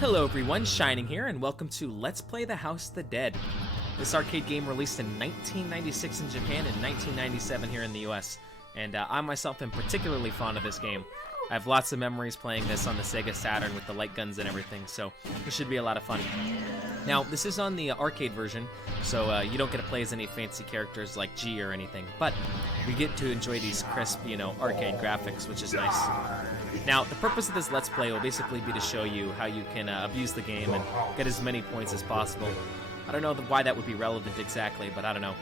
Hello everyone, Shining here, and welcome to Let's Play The House of the Dead. This arcade game released in 1996 in Japan and 1997 here in the US, and I myself am particularly fond of this game. I have lots of memories playing this on the Sega Saturn with the light guns and everything, so this should be a lot of fun. Now, this is on the arcade version, so you don't get to play as any fancy characters like G or anything, but you get to enjoy these crisp, arcade graphics, which is nice. Now, the purpose of this Let's Play will basically be to show you how you can abuse the game and get as many points as possible. I don't know why that would be relevant exactly, but I don't know.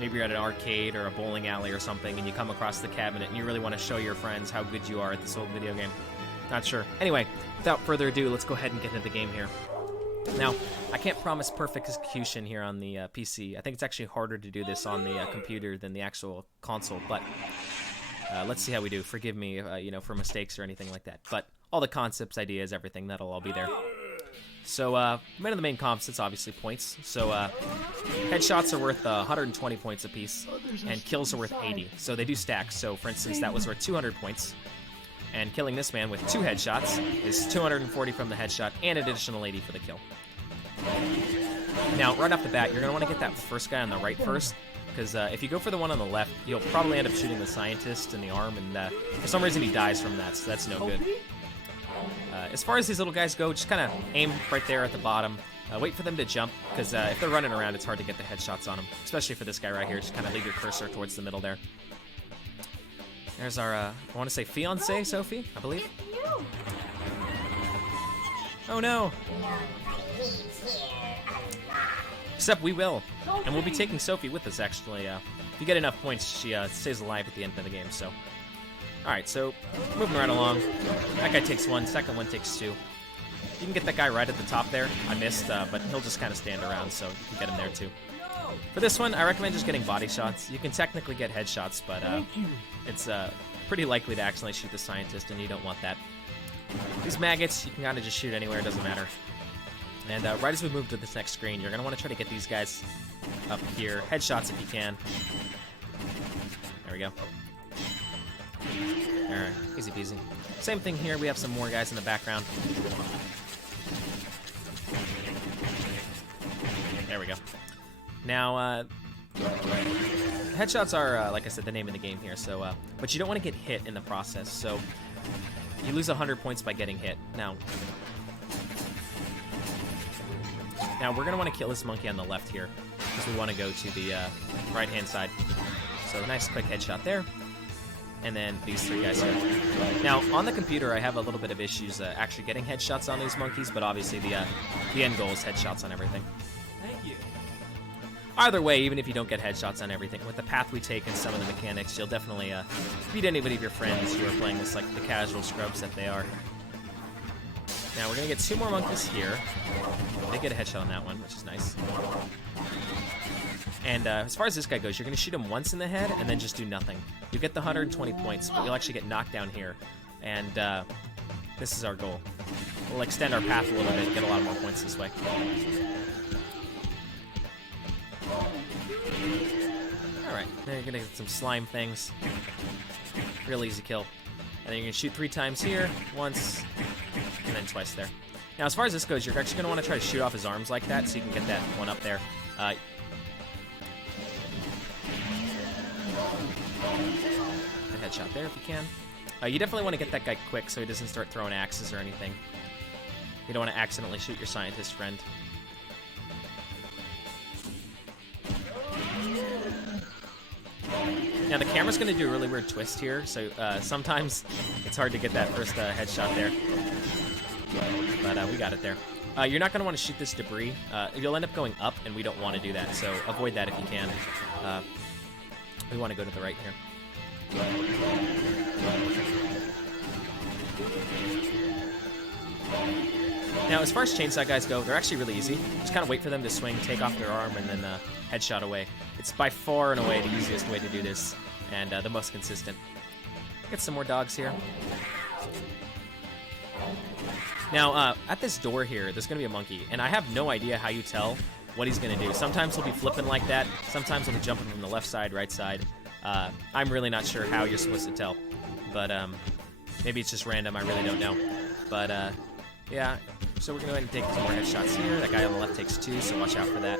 Maybe you're at an arcade or a bowling alley or something and you come across the cabinet and you really want to show your friends how good you are at this old video game. Not sure. Anyway, without further ado, let's go ahead and get into the game here. Now, I can't promise perfect execution here on the PC. I think it's actually harder to do this on the computer than the actual console, but let's see how we do. Forgive me, for mistakes or anything like that. But all the concepts, ideas, everything, that'll all be there. So, one of the main comps, obviously points. So, headshots are worth 120 points apiece, and kills are worth 80. So they do stack. So, for instance, that was worth 200 points. And killing this man with 2 headshots is 240 from the headshot and an additional 80 for the kill. Now, right off the bat, you're going to want to get that first guy on the right first, because if you go for the one on the left, you'll probably end up shooting the scientist in the arm, and for some reason he dies from that, so that's no good. As far as these little guys go, just kind of aim right there at the bottom. Wait for them to jump, because if they're running around, it's hard to get the headshots on them, especially for this guy right here. Just kind of leave your cursor towards the middle there. There's our, I want to say fiancé, Sophie, I believe. Oh no! Except we will. And we'll be taking Sophie with us, actually. If you get enough points, she stays alive at the end of the game, so. Alright, so, moving right along. That guy takes 1, second one takes 2. You can get that guy right at the top there. I missed, but he'll just kind of stand around, so you can get him there too. For this one, I recommend just getting body shots. You can technically get headshots, but it's pretty likely to accidentally shoot the scientist, and you don't want that. These maggots, you can kind of just shoot anywhere, it doesn't matter. And right as we move to this next screen, you're going to want to try to get these guys up here. Headshots if you can. There we go. Alright, easy peasy. Same thing here, we have some more guys in the background. There we go. Now, headshots are, like I said, the name of the game here, so, but you don't want to get hit in the process, so you lose 100 points by getting hit. Now, we're going to want to kill this monkey on the left here, because we want to go to the right-hand side. So, nice quick headshot there. And then these 3 guys here. Now, on the computer, I have a little bit of issues actually getting headshots on these monkeys, but obviously the end goal is headshots on everything. Thank you. Either way, even if you don't get headshots on everything, with the path we take and some of the mechanics, you'll definitely beat anybody of your friends who are playing this like the casual scrubs that they are. Now, we're going to get 2 more monkeys here. They get a headshot on that one, which is nice. And as far as this guy goes, you're going to shoot him once in the head and then just do nothing. You get the 120 points, but you'll actually get knocked down here. And this is our goal. We'll extend our path a little bit and get a lot more points this way. Alright, now you're going to get some slime things. Real easy kill. And then you're going to shoot 3 times here, once, and then twice there. Now, as far as this goes, you're actually going to want to try to shoot off his arms like that so you can get that one up there. A headshot there if you can. You definitely want to get that guy quick so he doesn't start throwing axes or anything. You don't want to accidentally shoot your scientist friend. Now the camera's going to do a really weird twist here, so sometimes it's hard to get that first headshot there. But we got it there. You're not going to want to shoot this debris. You'll end up going up, and we don't want to do that, so avoid that if you can. We want to go to the right here. Now, as far as chainsaw guys go, they're actually really easy. Just kind of wait for them to swing, take off their arm, and then headshot away. It's by far and away the easiest way to do this, and the most consistent. Get some more dogs here. Now, at this door here, there's going to be a monkey, and I have no idea how you tell what he's going to do. Sometimes he'll be flipping like that. Sometimes he'll be jumping from the left side, right side. I'm really not sure how you're supposed to tell, but maybe it's just random. I really don't know. But yeah, So we're going to go ahead and take 2 more headshots here. That guy on the left takes 2, so watch out for that.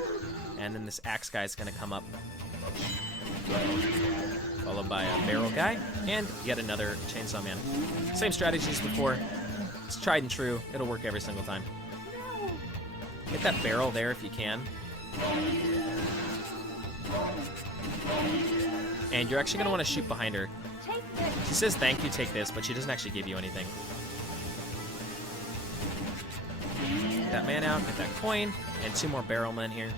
And then this axe guy is going to come up. Followed by a barrel guy, and yet another chainsaw man. Same strategy as before. It's tried and true. It'll work every single time. Hit that barrel there if you can. And you're actually going to want to shoot behind her. She says thank you, take this, but she doesn't actually give you anything. Get that man out, get that coin, and 2 more barrel men here.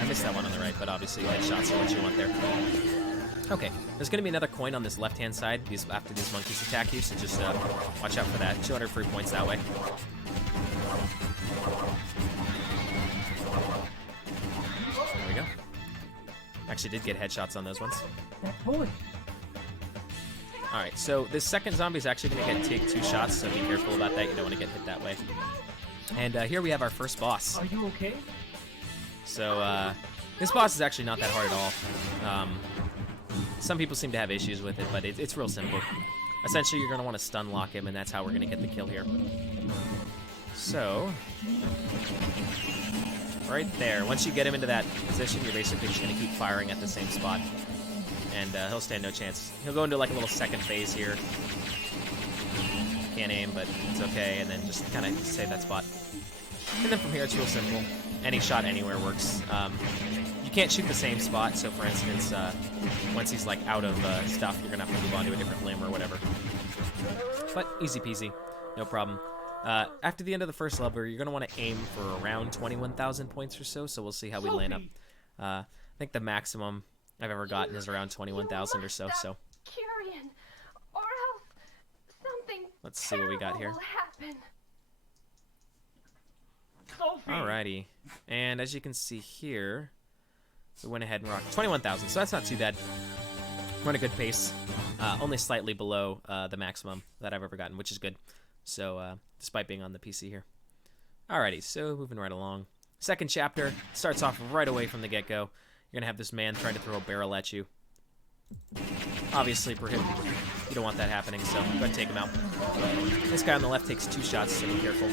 I missed that one on the right, but obviously headshots are what you want there. Okay, there's going to be another coin on this left-hand side after these monkeys attack you, so just watch out for that. 200 free points that way. There we go. Actually did get headshots on those ones. Alright, so this second zombie is actually going to take 2 shots, so be careful about that. You don't want to get hit that way. And here we have our first boss. Are you okay? So, this boss is actually not that hard at all. Some people seem to have issues with it, but it's real simple. Essentially, you're going to want to stun lock him, and that's how we're going to get the kill here. So, right there. Once you get him into that position, you're basically just going to keep firing at the same spot. And he'll stand no chance. He'll go into like a little second phase here. Can't aim, but it's okay, and then just kind of save that spot. And then from here, it's real simple. Any shot anywhere works. You can't shoot the same spot, so for instance, once he's like out of stuff, you're gonna have to move on to a different limb or whatever. But easy peasy, no problem. After the end of the first level, you're gonna want to aim for around 21,000 points or so. So we'll see how we line up. I think the maximum I've ever gotten is around 21,000 or so. So Curian, or else something let's see what we got here. will happen. Alrighty, and as you can see here, we went ahead and rocked 21,000, so that's not too bad. We're on a good pace, only slightly below the maximum that I've ever gotten, which is good. So, despite being on the PC here. Alrighty, so moving right along. Second chapter starts off right away from the get-go. You're gonna have this man trying to throw a barrel at you. Obviously, you don't want that happening, so go ahead and take him out. This guy on the left takes 2 shots, so be careful.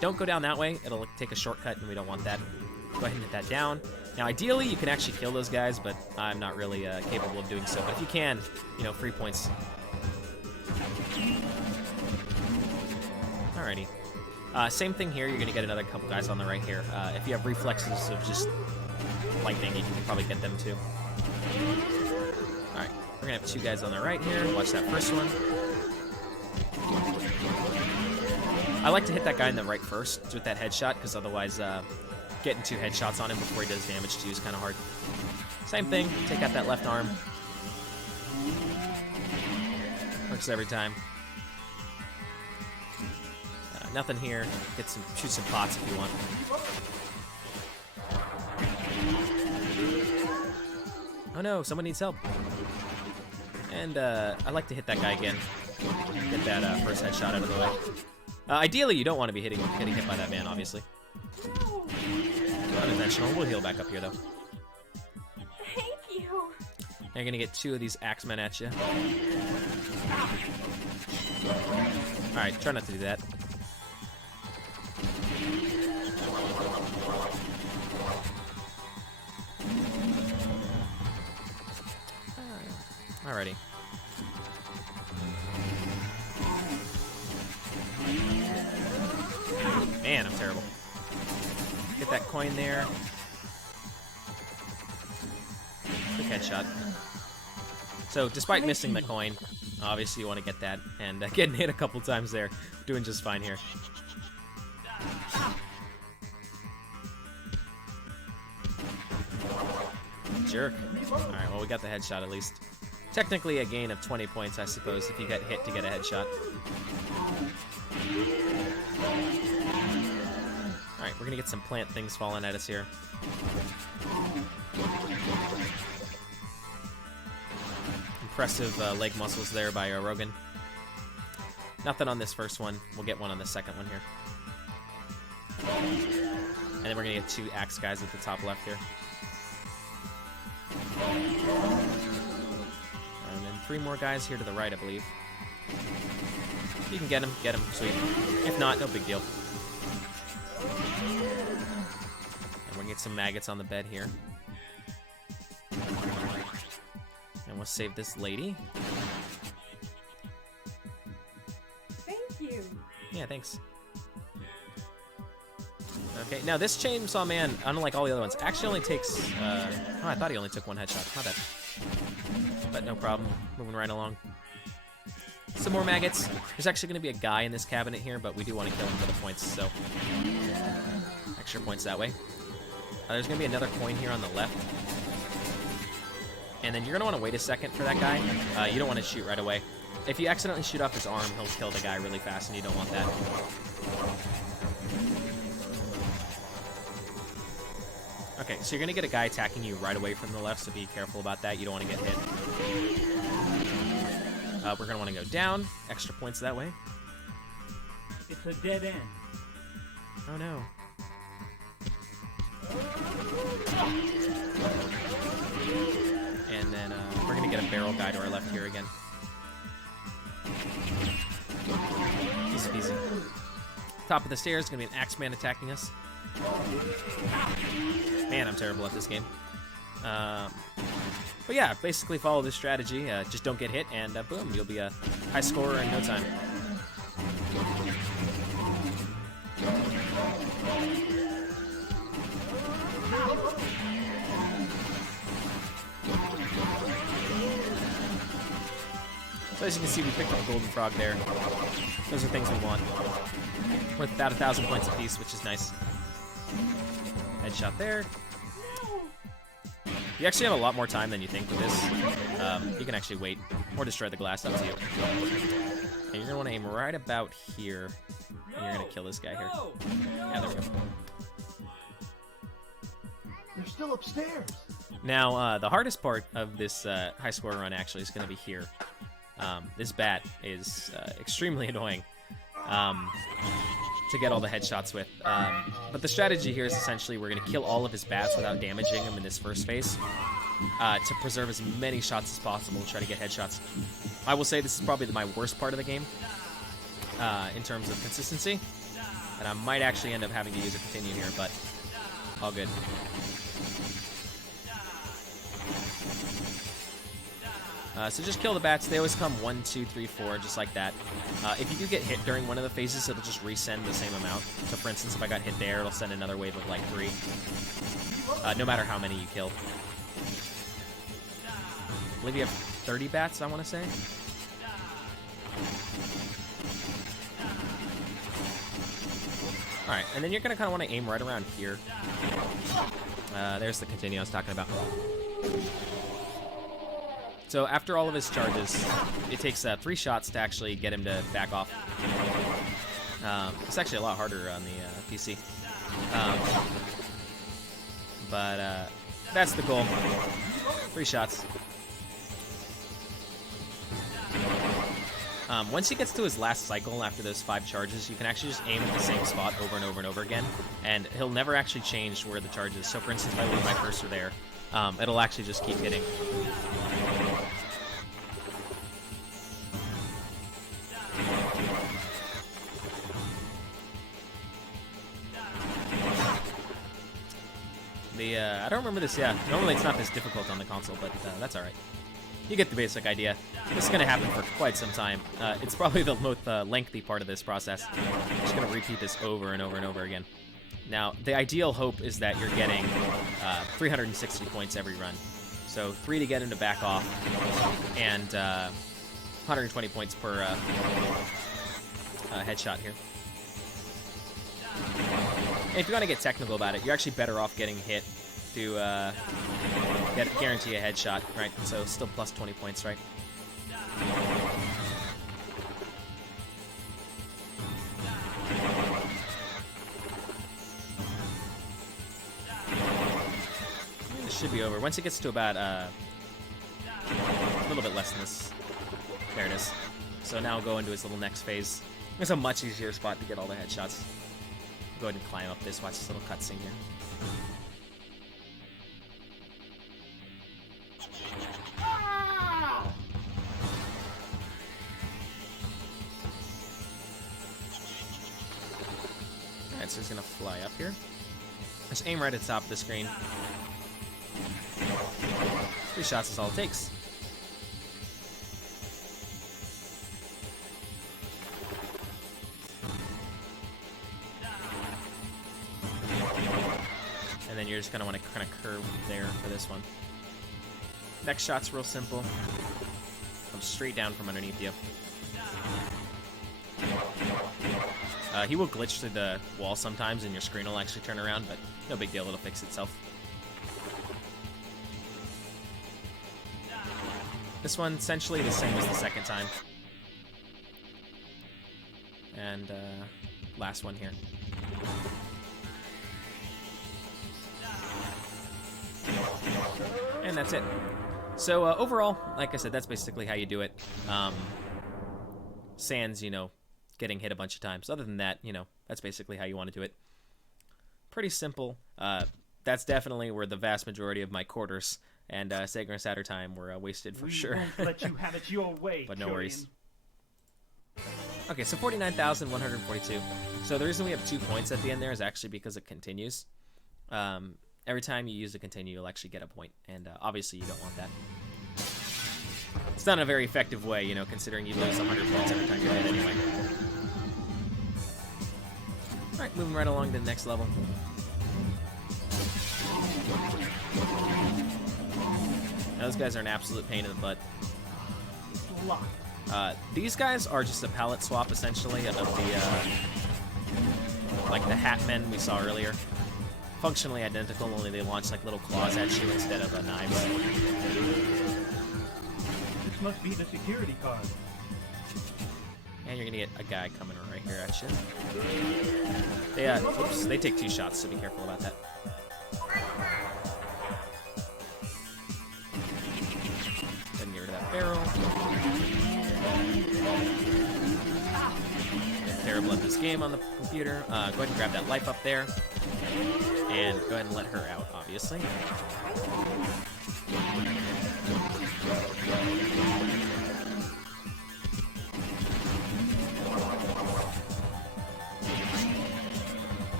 Don't go down that way. It'll take a shortcut, and we don't want that. Go ahead and hit that down. Now, ideally, you can actually kill those guys, but I'm not really capable of doing so. But if you can, you know, free points. Alrighty. Same thing here. You're going to get another couple guys on the right here. If you have reflexes of just lightning, you can probably get them too. Alright. We're going to have 2 guys on the right here. Watch that first one. I like to hit that guy in the right first with that headshot, because otherwise getting 2 headshots on him before he does damage to you is kind of hard. Same thing, take out that left arm. Works every time. Nothing here. Shoot some pots if you want. Oh no, someone needs help. And I like to hit that guy again. Get that first headshot out of the way. Ideally, you don't want to be getting hit by that man, obviously. Unintentional. We'll heal back up here, though. Thank you. Now you're going to get 2 of these axemen at you. Alright, try not to do that. Alrighty. Man, I'm terrible. Get that coin there. Quick headshot. So, despite missing the coin, obviously you want to get that, and getting hit a couple times there. Doing just fine here. Jerk. Alright, well, we got the headshot at least. Technically a gain of 20 points, I suppose, if you get hit to get a headshot. Alright, we're gonna get some plant things falling at us here. Impressive leg muscles there by Rogan. Nothing on this first one. We'll get one on the second one here. And then we're gonna get 2 axe guys at the top left here. And then 3 more guys here to the right, I believe. you can get him, sweet. If not, no big deal. And we're gonna get some maggots on the bed here. And we'll save this lady. Thank you. Yeah, thanks. Okay, now this Chainsaw Man, unlike all the other ones, actually only takes, oh, I thought he only took one headshot. My bad. But no problem. Moving right along. Some more maggots. There's actually going to be a guy in this cabinet here, but we do want to kill him for the points, so extra points that way. There's going to be another coin here on the left. And then you're going to want to wait a second for that guy. You don't want to shoot right away. If you accidentally shoot off his arm, he'll kill the guy really fast, and you don't want that. Okay, so you're going to get a guy attacking you right away from the left, so be careful about that. You don't want to get hit. We're going to want to go down. Extra points that way. It's a dead end. Oh, no. And then we're going to get a barrel guy to our left here again. Easy peasy. Top of the stairs, going to be an Axeman attacking us. Man, I'm terrible at this game. But yeah, basically follow this strategy. Just don't get hit, and boom, you'll be a high scorer in no time. So as you can see, we picked up a golden frog there. Those are things we want. Worth about 1,000 points apiece, which is nice. Headshot there. You actually have a lot more time than you think with this. You can actually wait or destroy the glass, up to you. And you're going to want to aim right about here. And you're going to kill this guy here. Yeah, there we go. They're still upstairs. Now, the hardest part of this high score run actually is going to be here. This bat is extremely annoying to get all the headshots with. But the strategy here is essentially we're going to kill all of his bats without damaging him in this first phase to preserve as many shots as possible to try to get headshots. I will say this is probably my worst part of the game in terms of consistency, and I might actually end up having to use a continue here, but all good. So just kill the bats. They always come 1, 2, 3, 4, just like that. If you do get hit during one of the phases, it'll just resend the same amount. So for instance, if I got hit there, it'll send another wave of like 3. No matter how many you kill. I believe you have 30 bats, I want to say. Alright, and then you're going to kind of want to aim right around here. There's the continue I was talking about. So after all of his charges, it takes 3 shots to actually get him to back off. It's actually a lot harder on the PC. But that's the goal. 3 shots. Once he gets to his last cycle after those 5 charges, you can actually just aim at the same spot over and over and over again, and he'll never actually change where the charge is. So for instance, if I leave my cursor there, it'll actually just keep hitting. I don't remember this, yeah. Normally it's not this difficult on the console, but that's alright. You get the basic idea. This is going to happen for quite some time. It's probably the most lengthy part of this process. I'm just going to repeat this over and over and over again. Now, the ideal hope is that you're getting 360 points every run. So 3 to get him to back off, and 120 points per headshot here. And if you want to get technical about it, you're actually better off getting hit to guarantee a headshot, right? So still plus 20 points, right? This should be over. Once it gets to about a little bit less than this. There it is. So now we'll go into his little next phase. It's a much easier spot to get all the headshots. Go ahead and climb up this. Watch this little cutscene here. is going to fly up here. Just aim right at the top of the screen. 3 shots is all it takes. And then you're just going to want to kind of curve there for this one. Next shot's real simple. Comes straight down from underneath you. He will glitch through the wall sometimes, and your screen will actually turn around, but no big deal, it'll fix itself. This one, essentially the same as the second time. And last one here. And that's it. So overall, like I said, that's basically how you do it. Sans, you know, getting hit a bunch of times. Other than that, you know, that's basically how you want to do it. Pretty simple. That's definitely where the vast majority of my quarters and Sega and Saturn time were wasted for sure. Won't let you have it your way, But no Julian. worries. Okay, so 49,142. So the reason we have 2 points at the end there is actually because it continues. Every time you use a continue, you'll actually get a point, and obviously you don't want that. It's not a very effective way, you know, considering you lose 100 points every time you hit anyway. Alright, moving right along to the next level. Now, those guys are an absolute pain in the butt. Locked. These guys are just a palette swap, essentially, of the, like the hat men we saw earlier. Functionally identical, only they launch like little claws at you instead of knives. This must be the security card. And you're gonna get a guy coming right here at you. They, oops, they take 2 shots, so be careful about that. Then get rid of that barrel. Terrible at this game on the computer. Go ahead and grab that life up there. And go ahead and let her out, obviously.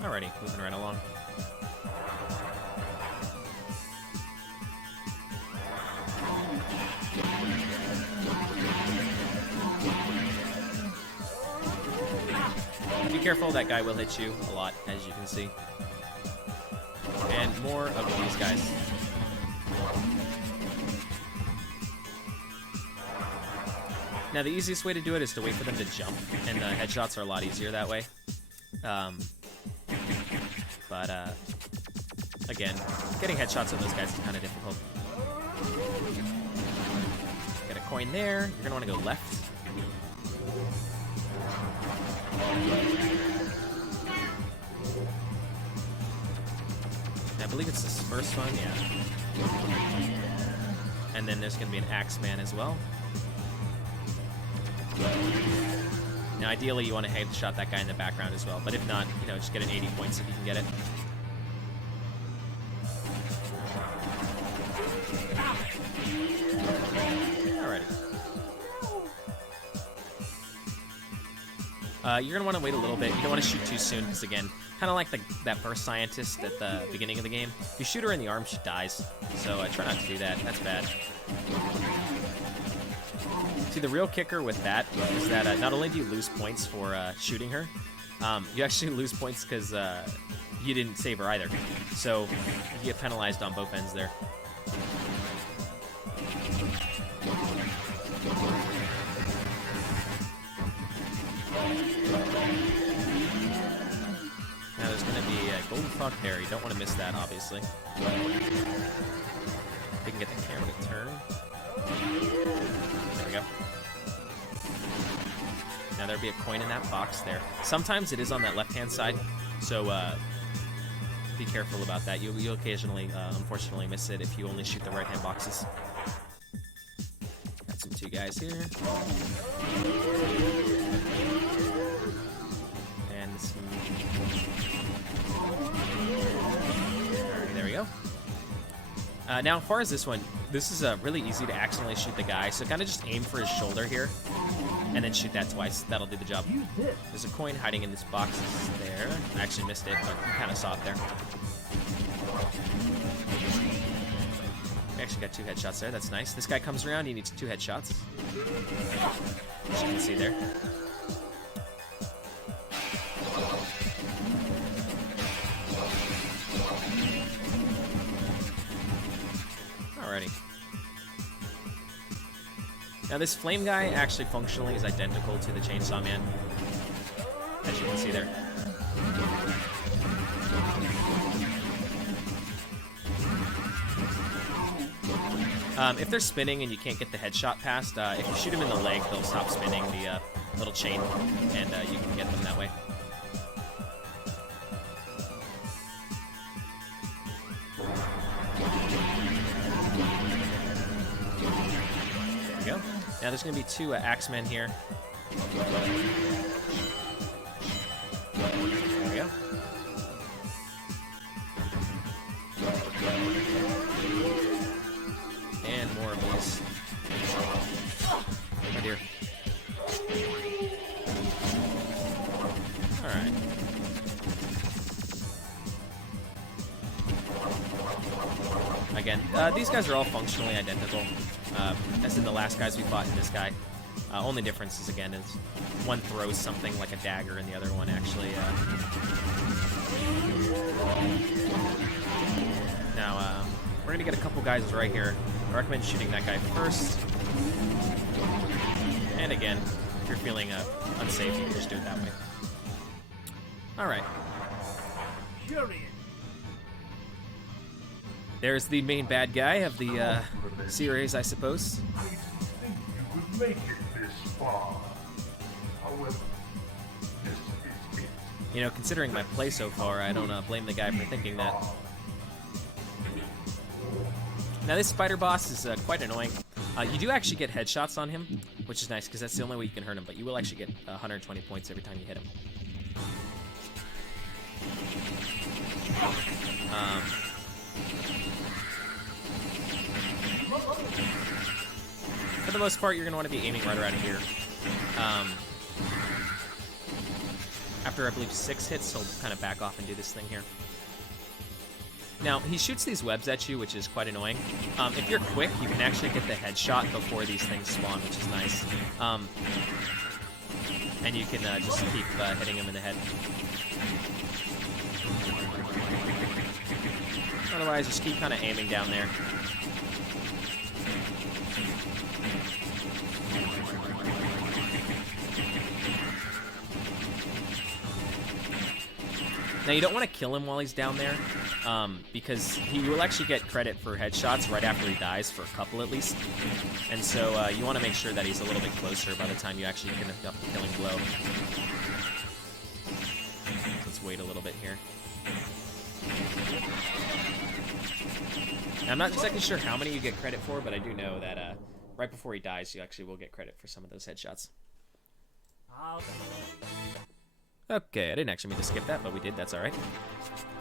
Alrighty, moving right along. Be careful, that guy will hit you a lot, as you can see. And more of these guys. Now, the easiest way to do it is to wait for them to jump, and the headshots are a lot easier that way. Again, getting headshots on those guys is kind of difficult. Get a coin there. You're going to want to go left. I believe it's this first one, yeah. And then there's going to be an Axeman as well. Now, ideally, you want to headshot that guy in the background as well, but if not, you know, just get an 80 points if you can get it. Alrighty. You're going to want to wait a little bit. You don't want to shoot too soon, because again, kind of like that first scientist at the beginning of the game. If you shoot her in the arm, she dies. So try not to do that. That's bad. See, the real kicker with that is that not only do you lose points for shooting her, you actually lose points because you didn't save her either. So you get penalized on both ends there. Now there's going to be a golden frog there. You don't want to miss that, obviously. You can get the camera to turn. There we go. Now there'll be a coin in that box there. Sometimes it is on that left-hand side, so be careful about that. You'll occasionally, unfortunately, miss it if you only shoot the right-hand boxes. Got some 2 guys here. And some... Alright, there we go. Now, as far as this one, this is really easy to accidentally shoot the guy, so kind of just aim for his shoulder here. and then shoot that twice. That'll do the job. Use this. There's a coin hiding in this box there. I actually missed it, but kind of saw it there. We actually got 2 headshots there. That's nice. This guy comes around. He needs 2 headshots. As you can see there. Alrighty. Now this flame guy actually functionally is identical to the Chainsaw Man, as you can see there. If they're spinning and you can't get the headshot past, if you shoot him in the leg, they'll stop spinning the little chain, and you can get them that way. There we go. Now there's going to be 2 Axemen here. There we go. And more of these. Oh dear. Alright. Again, these guys are all functionally identical, as in the last guys we fought and this guy. Only difference is, again, is one throws something like a dagger and the other one actually... Now, we're gonna get a couple guys right here. I recommend shooting that guy first. And again, if you're feeling unsafe, you can just do it that way. Alright. There's the main bad guy of the series, I suppose. I didn't think you would make it this far. However, this is it. You know, considering my play so far, I don't blame the guy for thinking that. Now this spider boss is quite annoying. You do actually get headshots on him, which is nice because that's the only way you can hurt him, but you will actually get 120 points every time you hit him. For the most part, you're going to want to be aiming right around here. After, I believe, 6 hits, he'll kind of back off and do this thing here. Now, he shoots these webs at you, which is quite annoying. If you're quick, you can actually get the headshot before these things spawn, which is nice. And you can just keep hitting him in the head. Otherwise, just keep kind of aiming down there. Now, you don't want to kill him while he's down there, because he will actually get credit for headshots right after he dies, for a couple at least. And so you want to make sure that he's a little bit closer by the time you actually get enough the killing blow. Let's wait a little bit here. Now, I'm not exactly sure how many you get credit for, but I do know that right before he dies, you actually will get credit for some of those headshots. Okay, I didn't actually mean to skip that, but we did. That's all right.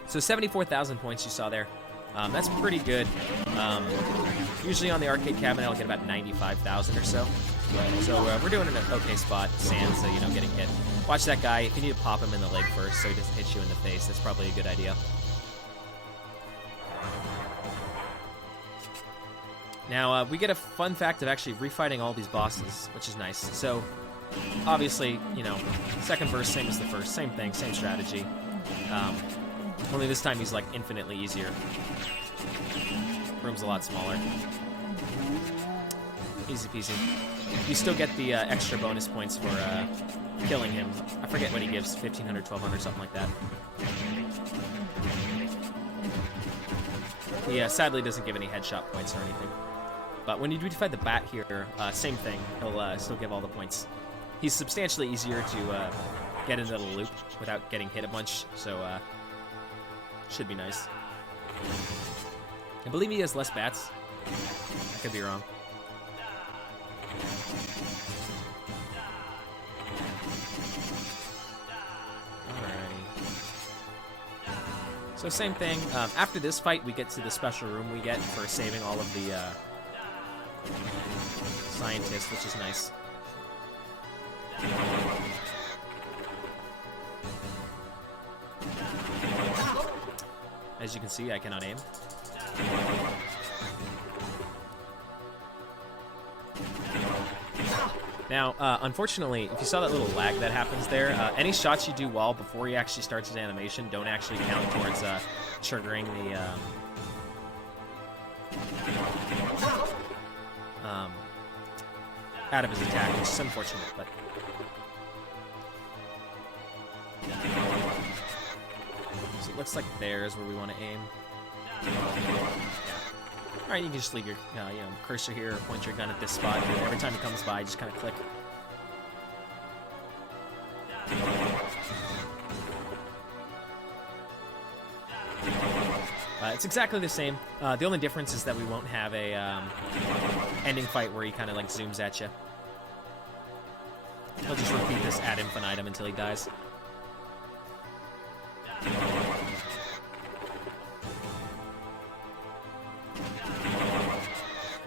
So 74,000 points you saw there. That's pretty good. Usually on the arcade cabinet, I'll get about 95,000 or so. So we're doing an okay spot. Sans, getting hit. Watch that guy. If you need to pop him in the leg first so he doesn't hit you in the face, that's probably a good idea. Now, we get a fun fact of actually refighting all these bosses, which is nice. So, obviously, second verse, same as the first. Same thing, same strategy. Only this time he's, like, infinitely easier. Room's a lot smaller. Easy peasy. You still get the extra bonus points for killing him. I forget what he gives, 1,500, 1,200, something like that. He sadly doesn't give any headshot points or anything. But when you do fight the bat here, same thing. He'll still give all the points. He's substantially easier to get into the loop without getting hit a bunch, so should be nice. I believe he has less bats. I could be wrong. So same thing. After this fight, we get to the special room we get for saving all of the scientists, which is nice. As you can see, I cannot aim. Now, unfortunately, if you saw that little lag that happens there, any shots you do well before he actually starts his animation don't actually count towards triggering the out of his attack, which is unfortunate, but so it looks like there's where we want to aim. All right, you can just leave your cursor here or point your gun at this spot, and every time it comes by, just kind of click. It's exactly the same. The only difference is that we won't have a ending fight where he kind of like zooms at you. He'll just repeat this ad infinitum until he dies.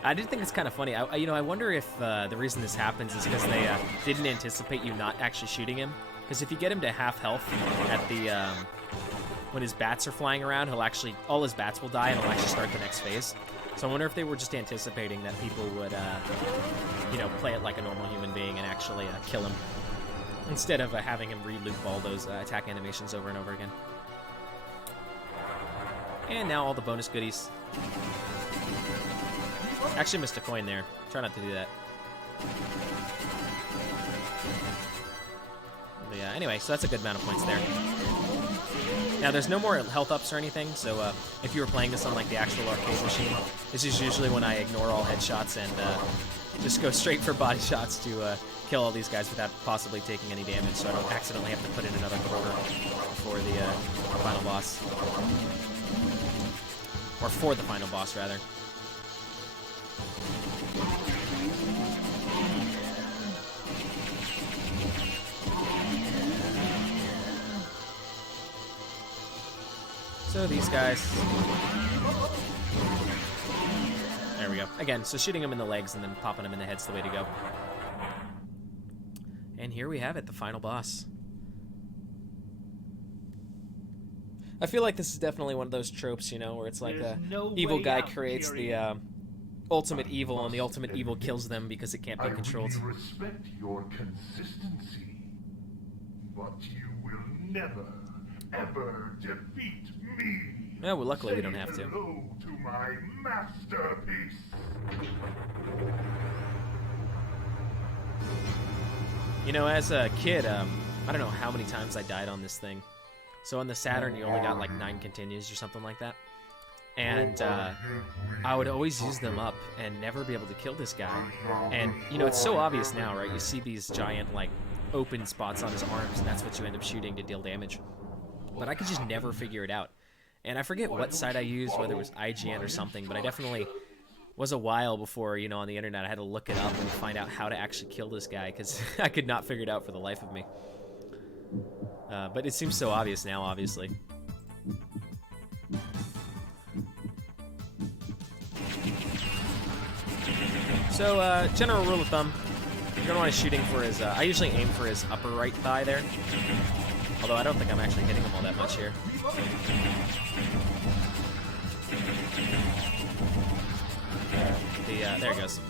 I did think it's kind of funny. I wonder if the reason this happens is because they didn't anticipate you not actually shooting him. Because if you get him to half health at the when his bats are flying around, all his bats will die, and he'll actually start the next phase. So I wonder if they were just anticipating that people would, play it like a normal human being and actually kill him, instead of having him re-loop all those attack animations over and over again. And now all the bonus goodies. Actually missed a coin there. Try not to do that. But yeah, anyway, so that's a good amount of points there. Now, there's no more health ups or anything, so if you were playing this on like the actual arcade machine, this is usually when I ignore all headshots and just go straight for body shots to kill all these guys without possibly taking any damage, so I don't accidentally have to put in another quarter for the final boss. Or for the final boss, rather. So these guys... There we go. Again, so shooting them in the legs and then popping them in the head's the way to go. And here we have it, the final boss. I feel like this is definitely one of those tropes, where it's like a evil guy creates the ultimate evil, and the ultimate evil kills them because it can't be controlled. I really respect your consistency, but you will never, ever defeat me. Yeah, well, luckily we don't have to. Hello to my masterpiece. As a kid, I don't know how many times I died on this thing. So on the Saturn, you only got like 9 continues or something like that. And I would always use them up and never be able to kill this guy. And, it's so obvious now, right? You see these giant, like, open spots on his arms, and that's what you end up shooting to deal damage. But I could just never figure it out. And I forget what site I used, whether it was IGN or something, but I definitely was a while before, on the internet, I had to look it up and find out how to actually kill this guy, because I could not figure it out for the life of me. But it seems so obvious now, obviously. So, general rule of thumb, you're going to want to shooting for his, I usually aim for his upper right thigh there. Although I don't think I'm actually hitting him all that much here. There it goes.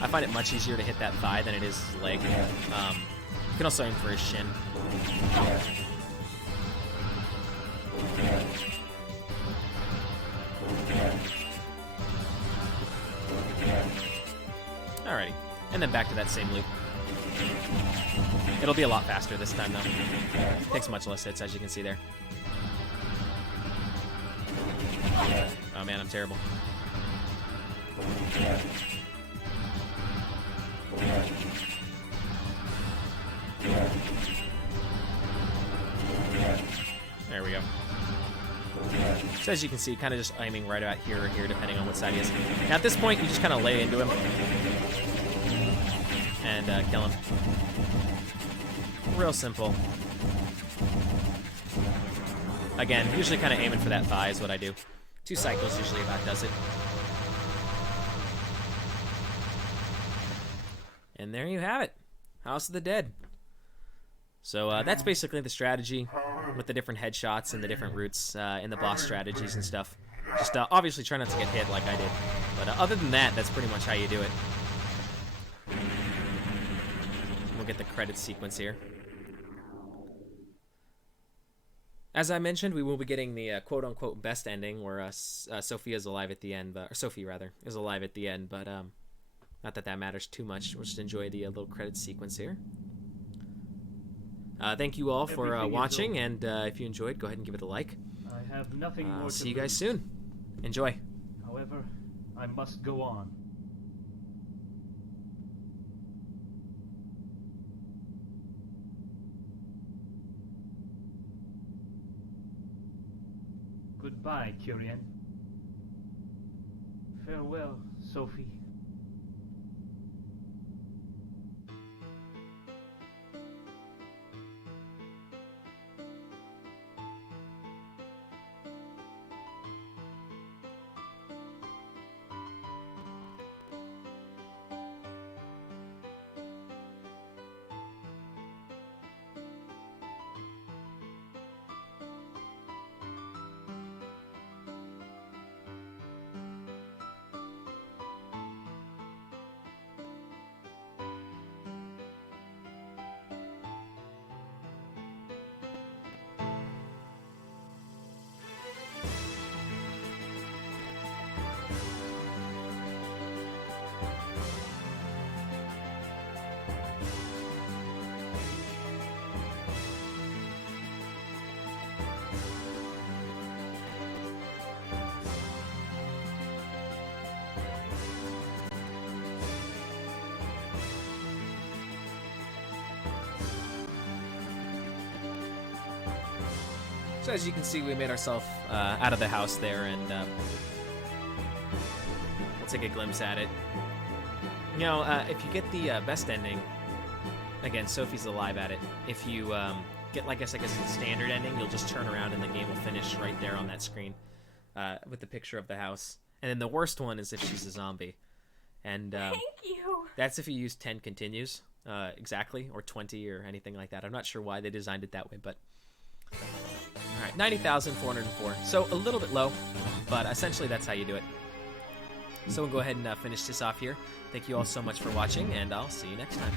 I find it much easier to hit that thigh than it is his leg. You can also aim for his shin. Alrighty, and then back to that same loop. It'll be a lot faster this time, though. Takes much less hits, as you can see there. Oh man, I'm terrible. There we go. So as you can see, kind of just aiming right about here or here, depending on what side he is. Now at this point, you just kind of lay into him and kill him. Real simple. Again, usually kind of aiming for that thigh is what I do. 2 cycles usually about does it. And there you have it. House of the Dead. So that's basically the strategy with the different headshots and the different routes in the boss strategies and stuff. Just obviously try not to get hit like I did. But other than that, that's pretty much how you do it. We'll get the credits sequence here. As I mentioned, we will be getting the quote-unquote best ending, where Sophia is alive at the end, or Sophie rather is alive at the end. But not that that matters too much. We'll just enjoy the little credits sequence here. Thank you all for watching, and if you enjoyed, go ahead and give it a like. I have nothing more I'll to see you guys lose. soon. Enjoy. However, I must go on. Goodbye, Kyrian. Farewell, Sophie. So as you can see, we made ourselves out of the house there, and we'll take a glimpse at it. You know, if you get the best ending, again, Sophie's alive at it. If you get, like, I guess the standard ending, you'll just turn around and the game will finish right there on that screen with the picture of the house. And then the worst one is if she's a zombie. And Thank you. that's if you use 10 continues exactly, or 20 or anything like that. I'm not sure why they designed it that way, but... Alright, 90,404. So a little bit low, but essentially that's how you do it. So we'll go ahead and finish this off here. Thank you all so much for watching, and I'll see you next time.